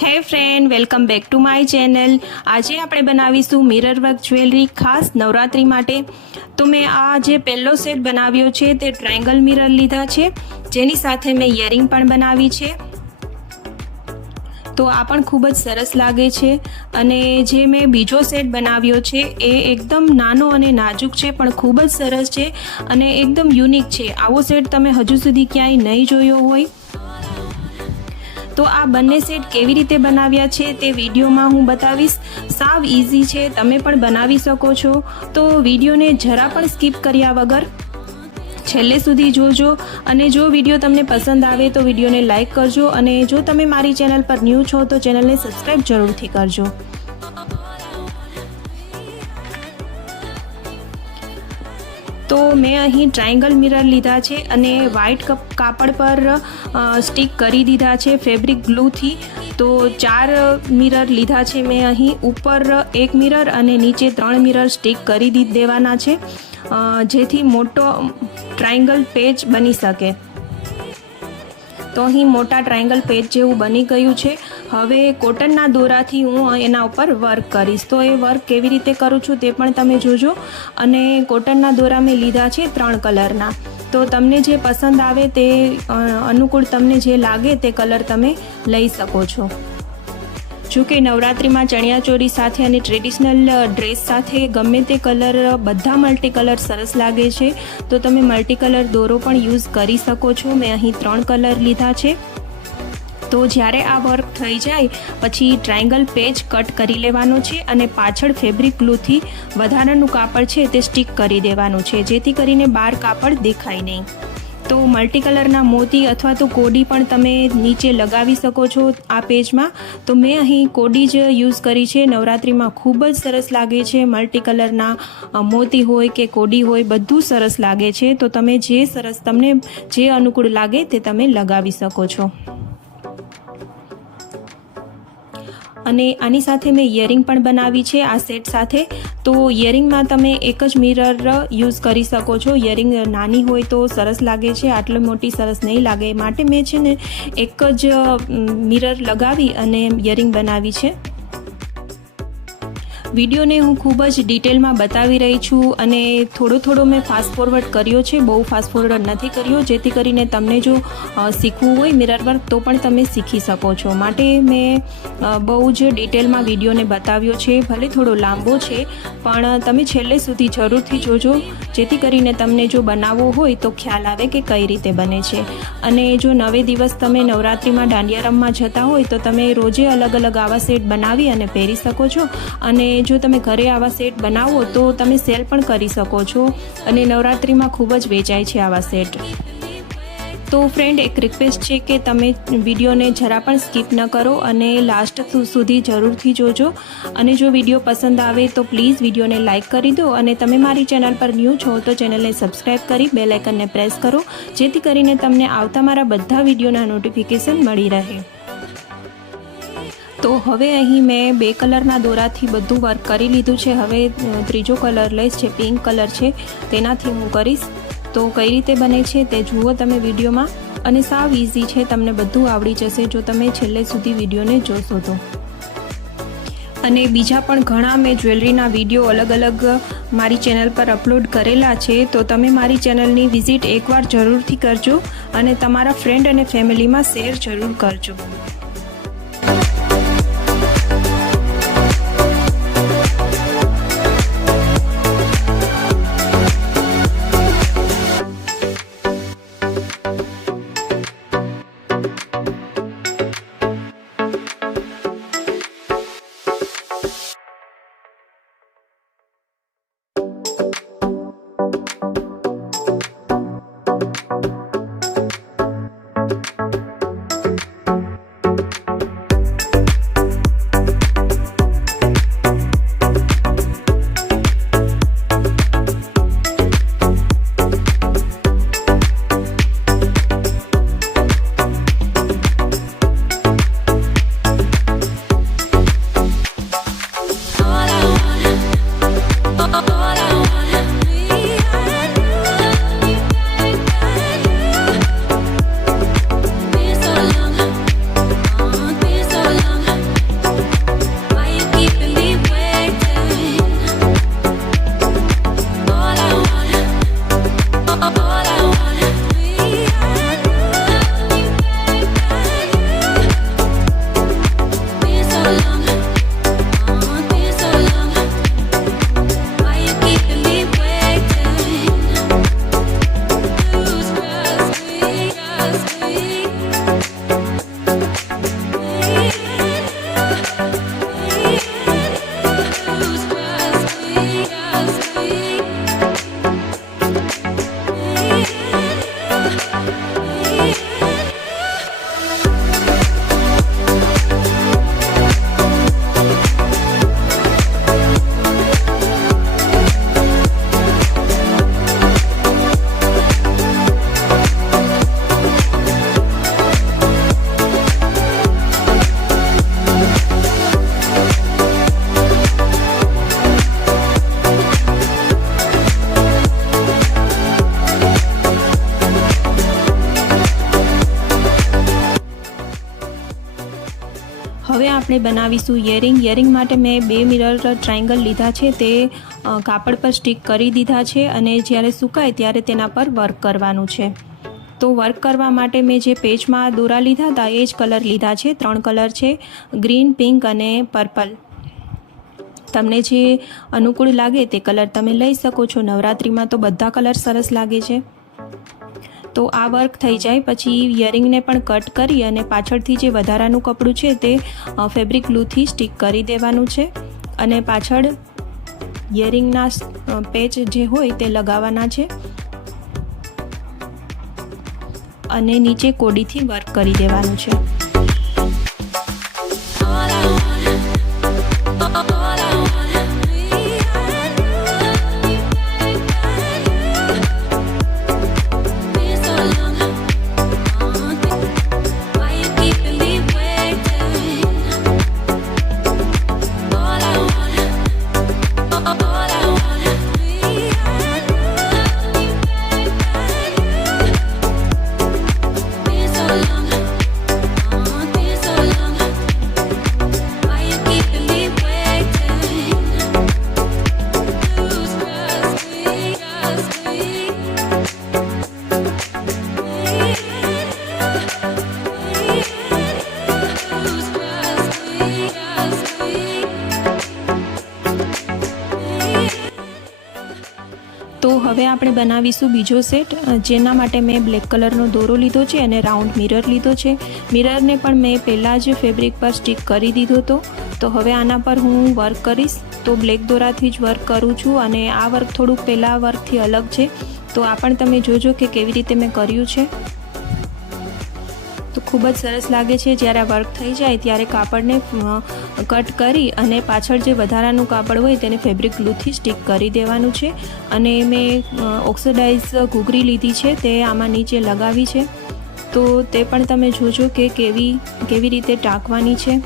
હે friend, welcome back to my channel. આજે આપણે બનાવીશું મિરર વર્ક જ્વેલરી ખાસ નવરાત્રી માટે। તો મેં આ જે પહેલો સેટ બનાવ્યો છે તે ટ્રાયંગલ મિરર લીધા છે, જેની સાથે મેં ઇયરિંગ પણ બનાવી છે। તો આ પણ ખૂબ જ સરસ લાગે છે। અને જે મેં બીજો સેટ બનાવ્યો છે એ એકદમ નાનો અને નાજુક છે, પણ ખૂબ જ સરસ છે અને એકદમ યુનિક છે। આવો સેટ તમે હજુ સુધી ક્યાંય નહીં જોયો હોય। તો આ બંને સેટ કેવી રીતે બનાવ્યા છે તે વિડીયોમાં હું બતાવીશ। સાવ ઇઝી છે, તમે પણ બનાવી શકો છો। તો વિડીયોને જરા પણ સ્કીપ કર્યા વગર છેલ્લે સુધી જોજો। અને જો વિડીયો તમને પસંદ આવે તો વિડીયોને લાઇક કરજો, અને જો તમે મારી ચેનલ પર ન્યૂ છો તો ચેનલને સબસ્ક્રાઈબ જરૂરથી કરજો। તો મેં અહીં ટ્રાયંગલ મિરર લીધા છે અને વ્હાઇટ કાપડ પર સ્ટિક કરી દીધા છે ફેબ્રિક ગ્લુથી। તો 4 મિરર લીધા છે મેં અહીં। ઉપર 1 મિરર અને નીચે 3 મિરર સ્ટિક કરી દેવાના છે, જેથી મોટો ટ્રાયંગલ પેચ બની શકે। તો અહીં મોટા ટ્રાયંગલ પેચ જેવું બની ગયું છે। હવે કોટનના દોરાથી હું એના ઉપર વર્ક કરીશ। તો એ વર્ક કેવી રીતે કરું છું તે પણ તમે જોજો। અને કોટનના દોરા મેં લીધા છે 3 કલરના। તો તમને જે પસંદ આવે તે અનુકૂળ તમને જે લાગે તે કલર તમે લઈ શકો છો। જો કે નવરાત્રિમાં ચણિયાચોળી સાથે અને ટ્રેડિશનલ ડ્રેસ સાથે ગમે તે કલર, બધા મલ્ટી કલર સરસ લાગે છે। તો તમે મલ્ટી કલર દોરો પણ યુઝ કરી શકો છો। મેં અહીં 3 કલર લીધા છે। તો જ્યારે આ વર્ક થઈ જાય પછી ટ્રાયંગલ પેચ કટ કરી લેવાનો છે અને પાછળ ફેબ્રિક ગ્લુથી વધારાનું કાપડ છે તે સ્ટિક કરી દેવાનું છે, જેથી કરીને બહાર કાપડ દેખાય નહીં। તો મલ્ટી કલરના મોતી અથવા તો કોડી પણ તમે નીચે લગાવી શકો છો આ પેજમાં। તો મેં અહીં કોડી જ યુઝ કરી છે। નવરાત્રિમાં ખૂબ જ સરસ લાગે છે, મલ્ટી કલરના મોતી હોય કે કોડી હોય બધું સરસ લાગે છે। તો તમે તમને જે અનુકૂળ લાગે તે તમે લગાવી શકો છો। અને આની સાથે મેં ઇયરિંગ પણ બનાવી છે આ સેટ સાથે। તો ઇયરિંગમાં તમે એક જ મિરર યુઝ કરી શકો છો। ઇયરિંગ નાની હોય તો સરસ લાગે છે, આટલી મોટી સરસ નહીં લાગે, માટે મેં છે ને એક જ મિરર લગાવી અને ઇયરિંગ બનાવી છે। વિડીયોને હું ખૂબ જ ડિટેલમાં બતાવી રહી છું અને થોડો મેં ફાસ્ટ ફોરવર્ડ કર્યો છે, બહુ ફાસ્ટ ફોરવર્ડ નથી કર્યો, જેથી કરીને તમને જો શીખવું હોય મિરર વર્ક તો પણ તમે શીખી શકો છો। માટે મેં બહુ જ ડિટેલમાં વિડીયોને બતાવ્યો છે। ભલે થોડો લાંબો છે પણ તમે છેલ્લે સુધી જરૂરથી જોજો, જેથી કરીને તમને જો બનાવવો હોય તો ખ્યાલ આવે કે કઈ રીતે બને છે। અને જો 9 દિવસ તમે નવરાત્રિમાં દાંડિયા રમવા જતા હોય તો તમે રોજે અલગ અલગ આવા સેટ બનાવી અને પહેરી શકો છો। અને જો તમે ઘરે આવા સેટ બનાવો તો તમે સેલ પણ કરી શકો છો, અને નવરાત્રિમાં ખૂબ જ વેચાય છે આવા સેટ। તો ફ્રેન્ડ, એક રિક્વેસ્ટ છે કે તમે વિડીયોને જરા પણ સ્કીપ ન કરો અને લાસ્ટ સુધી જરૂરથી જોજો। અને જો વિડીયો પસંદ આવે તો પ્લીઝ વિડીયોને લાઇક કરી દો, અને તમે મારી ચેનલ પર ન્યૂ છો તો ચેનલને સબસ્ક્રાઈબ કરી બેલ આઇકનને પ્રેસ કરો, જેથી કરીને તમને આવતા મારા બધા વિડીયોના નોટિફિકેશન મળી રહે। તો હવે અહીં મેં 2 કલરના દોરાથી બધું વર્ક કરી લીધું છે। હવે ત્રીજો કલર લઈશ, જે પિંક કલર છે તેનાથી હું કરીશ। તો કઈ રીતે બને છે તે જુઓ તમે વિડીયોમાં, અને સાવ ઇઝી છે, તમને બધું આવડી જશે જો તમે છેલ્લે સુધી વિડીયોને જોશો તો। અને બીજા પણ ઘણા મેં જ્વેલરીના વિડીયો અલગ અલગ મારી ચેનલ પર અપલોડ કરેલા છે। તો તમે મારી ચેનલની વિઝિટ એકવાર જરૂરથી કરજો અને તમારા ફ્રેન્ડ અને ફેમિલીમાં શેર જરૂર કરજો। હવે આપણે બનાવીશું યરિંગ માટે મેં 2 મિરર ટ્રાયંગલ લીધા છે, તે કાપડ પર સ્ટિક કરી દીધા છે અને જ્યારે સુકાય ત્યારે તેના પર વર્ક કરવાનું છે. તો વર્ક કરવા માટે મેં જે પેજમાં દોરા લીધા હતા એ જ કલર લીધા છે. 3 કલર છે, ગ્રીન, પિંક અને પર્પલ. તમને જે અનુકૂળ લાગે તે કલર તમે લઈ શકો છો. નવરાત્રિમાં તો બધા કલર સરસ લાગે છે. તો આ વર્ક થઈ જાય પછી યરિંગને પણ કટ કરી અને પાછળથી જે વધારાનું કપડું છે તે ફેબ્રિક ગ્લુથી સ્ટિક કરી દેવાનું છે અને પાછળ યરિંગના પેચ જે હોય તે લગાવવાના છે અને નીચે કોડીથી વર્ક કરી દેવાનું છે. તો હવે આપણે બનાવીશું બીજો સેટ, જેના માટે મેં બ્લેક કલરનો દોરો લીધો છે અને રાઉન્ડ મિરર લીધો છે. મિરરને પણ મેં પહેલાં જ ફેબ્રિક પર સ્ટિક કરી દીધો હતો. તો હવે આના પર હું વર્ક કરીશ. તો બ્લેક દોરાથી જ વર્ક કરું છું અને આ વર્ક થોડુંક પહેલાં વર્કથી અલગ છે. તો આ પણ તમે જોજો કે કેવી રીતે મેં કર્યું છે. તો ખૂબ જ સરસ લાગે છે. જ્યારે આ વર્ક થઈ જાય ત્યારે કાપડને કટ કરી અને પાછળ જે વધારાનું કાપડ હોય તેને ફેબ્રિક ગ્લુથી સ્ટિક કરી દેવાનું છે અને મેં ઓક્સિડાઇઝ ઘૂઘરી લીધી છે તે આમાં નીચે લગાવી છે. તો તે પણ તમે જોજો કે કેવી રીતે ટાંકવાની છે.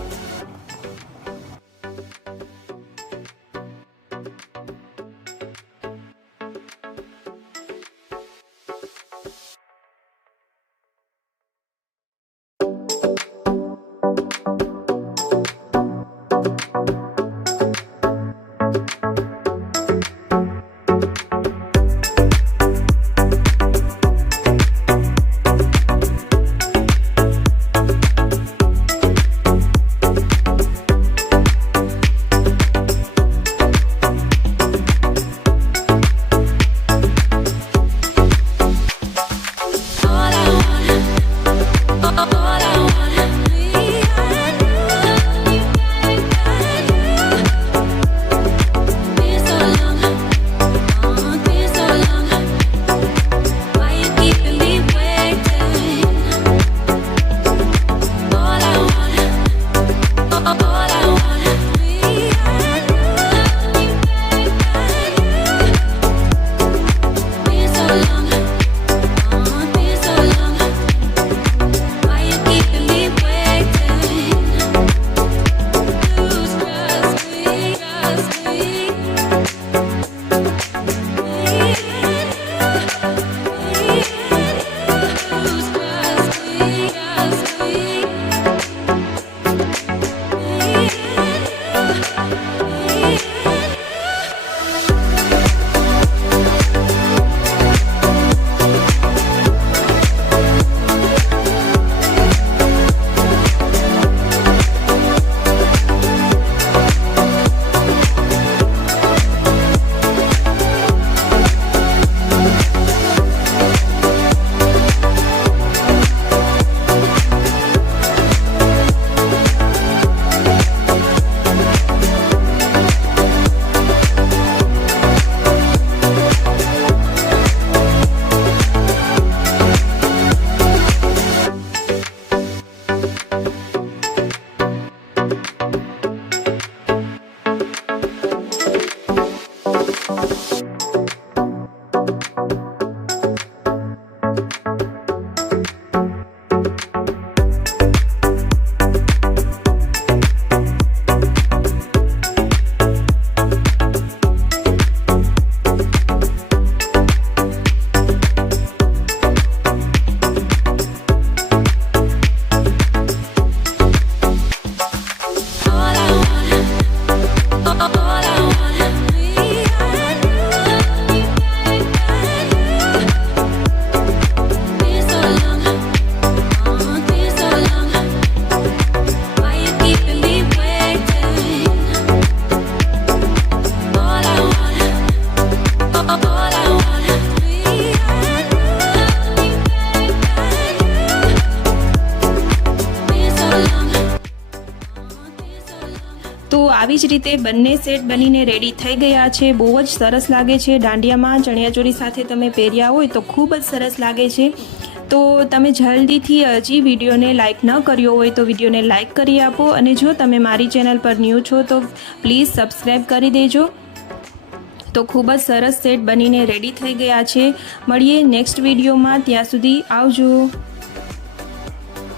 તો આવી જ રીતે બંને સેટ બનીને રેડી થઈ ગયા છે. બહુ જ સરસ લાગે છે. દાંડિયામાં ચણિયાચોળી સાથે તમે પહેર્યા હોય તો ખૂબ જ સરસ લાગે છે. તો તમે જલ્દીથી હજી વિડીયોને લાઇક ન કર્યો હોય તો વિડીયોને લાઇક કરી આપો, અને જો તમે મારી ચેનલ પર ન્યૂ છો તો પ્લીઝ સબસ્ક્રાઈબ કરી દેજો. તો ખૂબ જ સરસ સેટ બનીને રેડી થઈ ગયા છે. મળીએ નેક્સ્ટ વિડીયોમાં. ત્યાં સુધી આવજો.